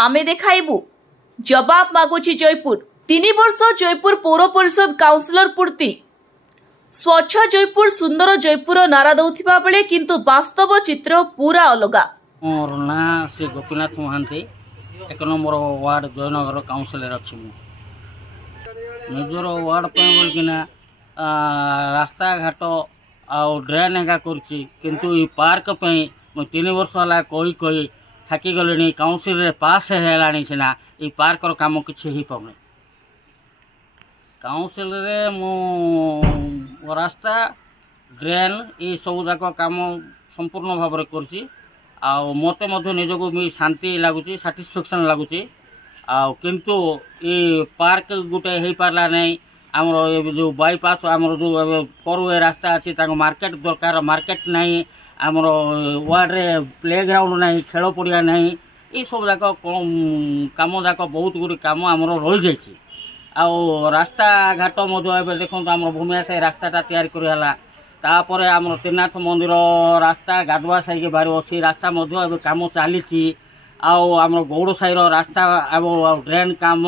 आमे देखाइबु जवाब मागुची जयपुर 3 वर्ष जयपुर पौर परिषद काउंसिलर पूर्ति स्वच्छ जयपुर सुंदर जयपुर नारा दौथिबा बेले किंतु वास्तव चित्र पूरा अलगा। मोर ना से Gopinath Mohanty 1 number ward Jayanagar councillor अच्छी निजर वार्ड बोलना रास्ता घाट आउ ड्रेन एका किंतु ये पार्क मुझे 3 वर्ष है कही कही थाकी गले काउंसिल पास है सीना ये पार्क काम किसी हो पाने काउंसिल मो रास्ता ड्रेन ये सब जाक काम संपूर्ण भाव में कर मत निजक भी शांति लगुच साटिस्फैक्शन लगुच किंतु ये पार्क गोटे हो पारा नहीं आमर जो बाईपास आमर जो 4 वे रास्ता अच्छी मार्केट दरकार मार्केट नहीं आमर वार्ड रे प्ले ग्राउंड नहीं खेल पड़िया नहीं ये सब जाक कम जाक बहुत गुड़ी कम आमर रही जाइए रास्ता घाट देखो आम भूमिया साई रास्ताटा या तापर आम त्रिनाथ मंदिर रास्ता गाधुआ साई के बाहर से रास्ता कम चली आम गौड़ साई रास्ता ड्रेन कम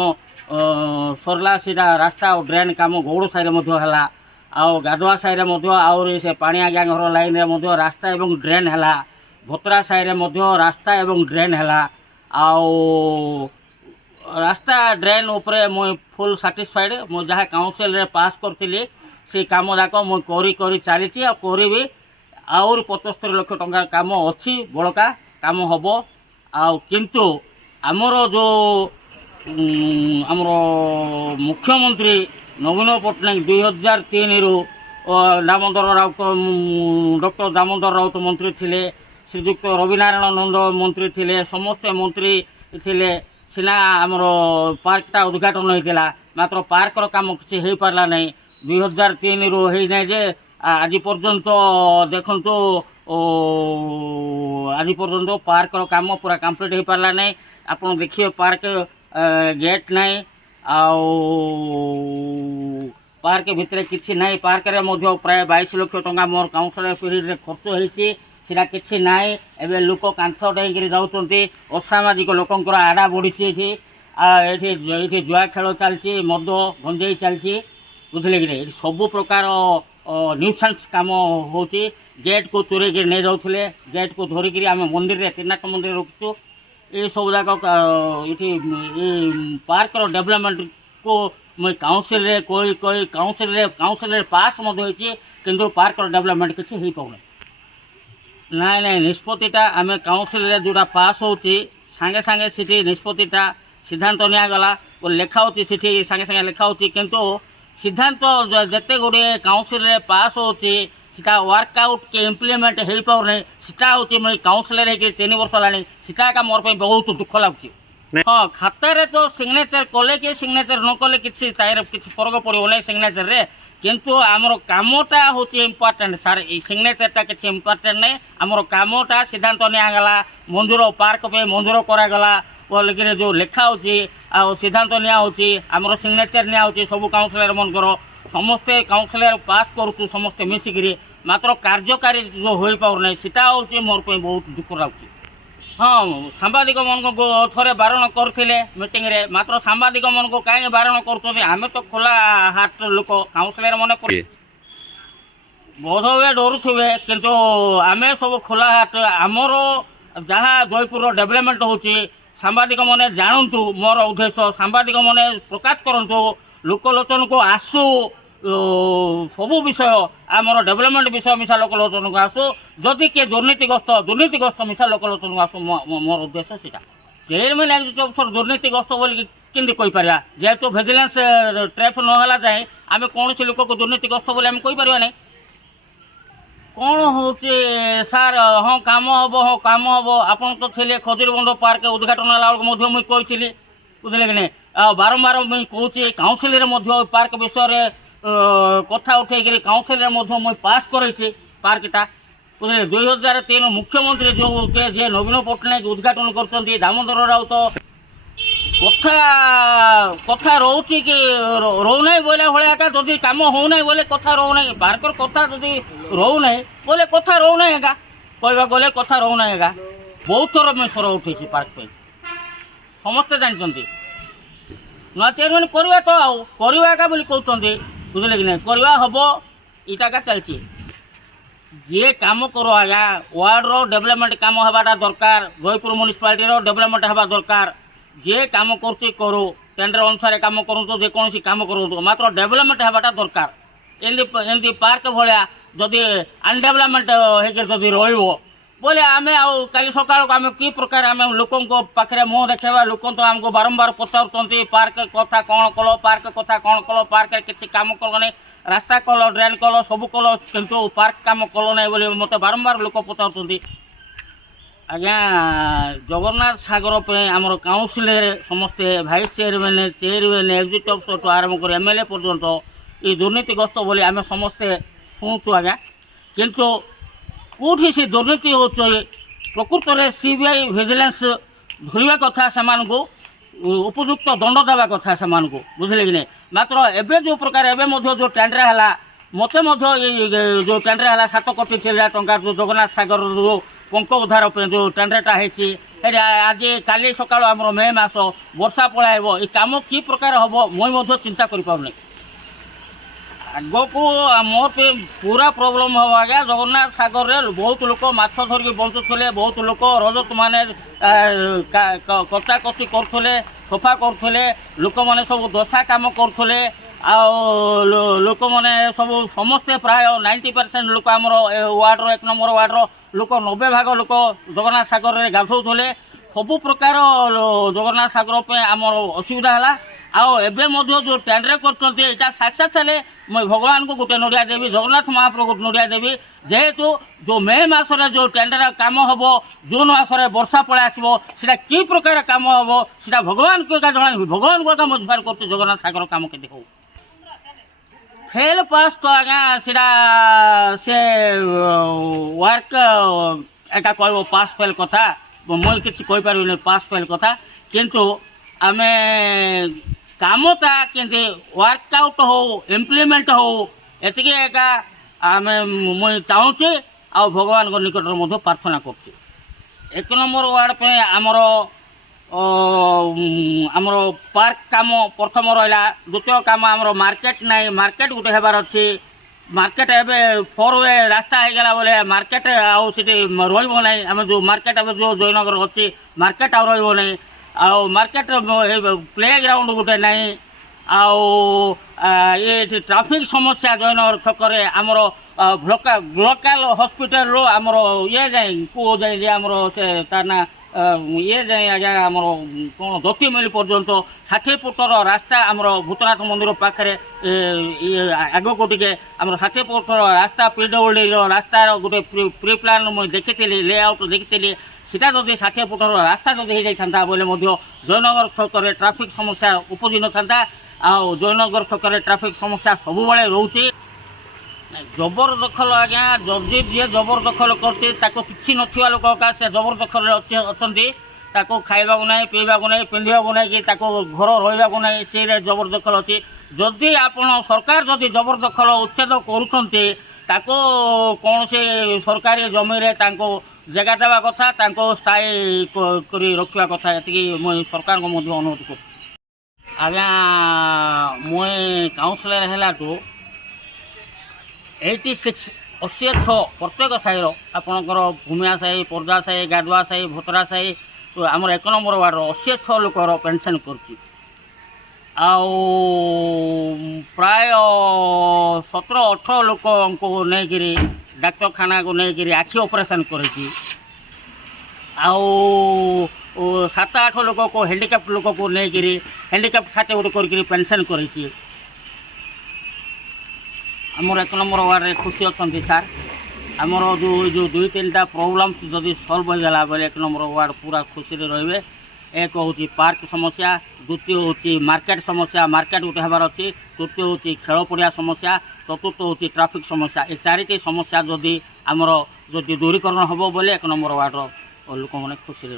सरला सीधा रास्ता और ड्रेन कम गौड़ साई है गाधुआ साई आहरी से पाणिया गाँ घर लाइन में रास्ता एवं ड्रेन है भोतरा साई रास्ता एवं ड्रेन है रास्ता ड्रेन उपरे मुई फुल साटिस्फाइड मु जहाँ काउंसिल रे पास करथिली से काम जाक मुई करी चली भी आउर 75 लाख टंका काम अच्छी बड़का काम हम किंतु आमर जो आमर मुख्यमंत्री नवीन पट्टनायक 2003 रु दामोदर राउत डॉक्टर दामोदर राउत मंत्री थिले श्रीजुक्त रविनारायण नंद मंत्री थिले समस्ते मंत्री थिले सीना आमर पार्कटा उद्घाटन होता मात्र पार्कर काम किसी हो पारा नहीं 2003 रु होना जे आज पर्यंत देखु आज पर्यंत पार्कर काम पूरा कंप्लीट हो पारा नहीं आप देखिए पार्क गेट नहीं पार्क भितर किसी ना पार्क रे प्राय 22 लाख टंका मोर काउंसिलर पीरियड रे खर्च होती सीटा किसी ना एवं लोक कांथ डेक जाऊँच असामाजिक लोकंर आड़ा बढ़ी ये जुआ खेल चलती मद गंजेई चलती बुझे कि सबू प्रकार न्यूसेंस काम हो गेट को चोरी नहीं जाऊे गेट को धरिकी आम मंदिर रे त्रिनाथ मंदिर रखुचु ये सब जाक ये पार्क डेवलपमेंट को मैं काउंसिल रे कोई कोई काउंसिल रे पास किंतु पार्क डेवलपमेंट किसी हो पाने ना ना निष्पत्तिटा आम काउंसिल रे जोड़ा पास होची सांगे सांगे सिटी निष्पत्तिटा सिद्धांत निगला और लेखा होची सिटी सांगे सांगे लेखा होची किंतु सिद्धांत जिते गुड़े काउंसिल रे पास होची सीटा वर्कआउट के इम्प्लीमेंट हो पाने सीटा हूँ मैं काउंसिलर हो 3 वर्ष है सीटा का मोर बहुत दुख लगुच हाँ खातार तो सिग्नेचर कले कि सिग्नेचर न कले किसी फरक पड़ो ना सिग्नेचर रे किंतु आमर कामटा हूँ इम्पोर्टेंट सार सिग्नेचरटा किसी इम्पोर्टेंट नहीं आमर कामटा सिद्धांत निगला मंजूर पार्क पे मंजूर करागला बोलिक जो लेखा हो सिद्धांत निमर सिग्नेचर नि सब काउंसिलर मनकर समस्ते काउंसिलर पास करुचु समस्ते मिसिकी मात्र कार्यकारी जो हो पारना सीटा हूँ मोर बहुत दुख लगुच हाँ सांबादिक मन को थे बारण करते मीटिंग रे मात्र सांबादिक मन को कहीं बारण करें तो खोला हाट लोक काउंसिलर मन बोध हुए डरुवे किंतु आम सब खोला हाट आमर जहाँ जयपुर डेवलपमेंट हो सांबादिक मैंने जानतु मोर उद्देश्य सांबादिक मैंने प्रकाश करूँ लोकलोचन को आसू सबू विषय आमर डेवलपमेंट विषय मिशा लोकलोचन को आसू जदि किए दुर्नीतिग्रस्त मिशा लोकलोचन को आसू मोर उद्देश्य सीटा चेयरमैन एग्जीक्यूटिव अफिसर दुर्नीतिग्रस्त बोल केमती कहीपर जेहेतु भिजिलेंस ट्रैप नहला जाए आम कौन लोक को दुर्नीतिग्रस्त बोले आम कहीपर ना कौन हूँ सार हाँ काम हम हाँ काम हम आप तो थे खजुरीबंध पार्क उद्घाटन है मुझे कही बुझे कि नहीं बारंबार मुझे कौच काउंसिल पार्क विषय कथा उठे काउंसिल मुझे पास कर पार्कटा बुझे 2003 मुख्यमंत्री जो जे नवीन पट्टनायक उद्घाटन कर दामोदर राउत कथा कथा रोचे कि रोना बोले भाया का जदि कम होना बोले कथा रोना पार्कर कथा जदि रोना बोले कथा रोना है कहवा गले कथा रोना है बहुत थर मैं स्वर उठे पार्क पे समस्ते जानते नुआ चेयरमैन करवा तो आउ करवा का बोली कहते बुझे कि नहीं करवा हम इटा चलती जे काम करो आज्ञा वार्ड रो डेवलपमेंट काम हवाटा दरकार जयपुर म्युनिसिपालिटी रो डेवलपमेंट हवा दरकार जे काम कर करो टेंडर अनुसार काम करूँ जेकोसी काम करूँ मात्र डेवलपमेंट हवाटा दरकार एमती पार्क भाया जदि अनडेवलपमेंट होकर रही बोले आम कल सका आम कि प्रकार आम लोकों पाखे मुँह देखा लोक तो आमको बारंबार पचार पार्क कथा कौन कल पार्क कथा कौन कल पार्क किसी काम कल नहीं रास्ता कल ड्रेन कल सब कल किंतु पार्क काम कल नहीं बोले मत बारंबार लोक पचार आज्ञा जगन्नाथ सागर पे आमर काउंसिलर समस्ते भाइस चेयरमैन एग्जीक्यूटिव अफिसर टू आरंभ कर एमएलए पर्यंत ये दुर्नीतिग्रस्त बोली आम समस्ते शुणुचु आज्ञा किंतु कौटी से दुर्नीति हो प्रकृत में सीबीआई विजिलेंस धरवा कथा से उपयुक्त दंड देवा कथा से बुझे कि नहीं मात्र एवं जो प्रकार एवं जो टेंडर है मत जो टेंडर है 7 कोटी 3 लाख टंका जो जगन्नाथ सागर जो पंक उद्धार जो टेंडरटा है आज काली सका आम मे मस वर्षा पलाइब ये कम कि प्रकार हम मुझे चिंता कर आग को मोर पे पूरा प्रोब्लेम हम आज्ञा जगन्नाथ सागर रे बहुत लोक माछ धरिक बंचुले बहुत लोक रजत माने कचा कची करुले सफा करुले लोक मैंने सब दशा कम करुले लोक मैंने सब समस्ते प्राय 90% लोक आम वार्ड 1 नंबर वार्ड लोक 90 भाग लोक जगन्नाथ सागर रे गाधौले सबु प्रकार जगन्नाथ सागर पे आम असुविधा है आबे जो टेंडर कर सक्सेस हेले मैं भगवान को गोटे नड़िया देवी जगन्नाथ महाप्रभु गोटे नड़िया देवी जेहेतु जो मे मसरे जो टेंडर काम हम जून मसरे वर्षा पलि आसो सीटा कि प्रकार काम हम सीटा भगवान को जन भगवान को मजबार कर जगन्नाथ सागर काम के देखो फेल पास तो आज्ञा सीटा से वर्क एका कह पास फेल कथा मुझे किसी कहीपर पास फेल कथा किंतु आमे कामटा के वर्कआउट हो इम्प्लीमेंट हो एति एका आम मुझे चाहूँचे आ भगवान निकट में प्रार्थना कर 1 नंबर वार्ड पे आमर आमर पार्क काम प्रथम रहा द्वितीय काम आमर मार्केट नाई मार्केट गोटे हबार अच्छी मार्केट एवं 4 वे रास्ता होगा बोले मार्केट आठ रही आम जो मार्केट जो जयनगर अच्छी मार्केट आ रही मार्केट प्ले ग्राउंड गोटे नाई ये ट्राफिक समस्या जयनगर छक आमर लोकाल हॉस्पिटल रो आमर ये जाए को जाए आमर से ताना ये जाए आज्ञा आमर कौन दत्ती मिल पर्यंत 60 फुटर रास्ता आमर भूतनाथ मंदिर पाखे आग को टे आम 60 फुटर रास्ता पीडब्ल्यूडी रास्तार गोटे प्री प्लान मुझे देखी लेआउट देखी सीटा जदि 60 फुटर रास्ता जदि हो जाता बोले जयनगर छक ट्राफिक समस्या उपजी न था जयनगर छक ट्राफिक समस्या सब बेले रोचे जबरदखल आज्ञा जदि जी जबरदखल करते कि ना लोक से जबरदखल अच्छा खाइबा ना पीवा ना पिंधा ना कि घर रहा ना से जबरदखल अच्छी जदि आप सरकार जदि जबरदखल उच्छेद कर कौन से सरकारी जमी जगह देवा कथा स्थायी कर रखा कथा ये मुझे सरकार को अनुरोध कर आज्ञा मुई काउंसिलर है 86 प्रत्येक साईर आपणकर भूमिया साई पर्दा साई गाडुआ साई भोतरा साई तो आमर 1 नंबर वार्ड 86 लोकर पेनसन कर प्राय 17-18 लोक को नहीं डाक्तखाना को नहीं आखि ऑपरेशन कर 7-8 लोक को हैंडिकैप्ट लोक को नहीं हैंडिकैप्ट सर्टिफिकेट कर पेनसन कर आमर 1 नंबर वार्ड रे खुशी अच्छा सार आमर जो 2-3टा प्रोब्लेम जदि सल्व होगा बोले 1 नंबर वार्ड पूरा खुशी रे एक हूँ पार्क समस्या द्वितीय हूँ मार्केट समस्या मार्केट गोटे हबार अच्छी तृतीय हूँ खेल पड़िया समस्या चतुर्थ हूँ ट्राफिक समस्या ये 4टी समस्या जदि आमर जदि दूरीकरण हम बोले 1 नंबर वार्ड लोक मैंने खुशी रे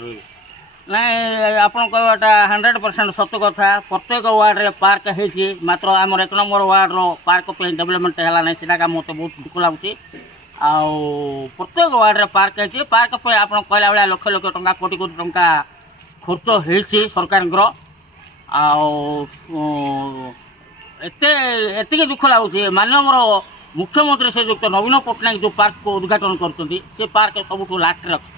नहीं आप कहटा 100% सत्य कथा प्रत्येक वार्ड रे पार्क है मात्र आमर 1 नंबर वार्ड रो पार्क पे डेवलपमेंट है ना सीटा मत बहुत दुख लगुच प्रत्येक वार्ड रे पार्क है पार्क पे आप कहला भाया लक्ष लक्ष टंका कोटी कोटी टंका ଖର୍ଚ୍ଚ ହେଇଛି ସରକାରଙ୍କର। ଆଉ ଏତିକି ଦୁଃଖ ଲାଗୁଛି ମାନ୍ୟ ଆମର ମୁଖ୍ୟମନ୍ତ୍ରୀ ଶ୍ରୀଯୁକ୍ତ ନବୀନ ପଟ୍ଟନାୟକ ଯେଉଁ ପାର୍କକୁ ଉଦ୍ଘାଟନ କରୁଛନ୍ତି ସେ ପାର୍କ ସବୁଠୁ ଲାଷ୍ଟରେ ଅଛି।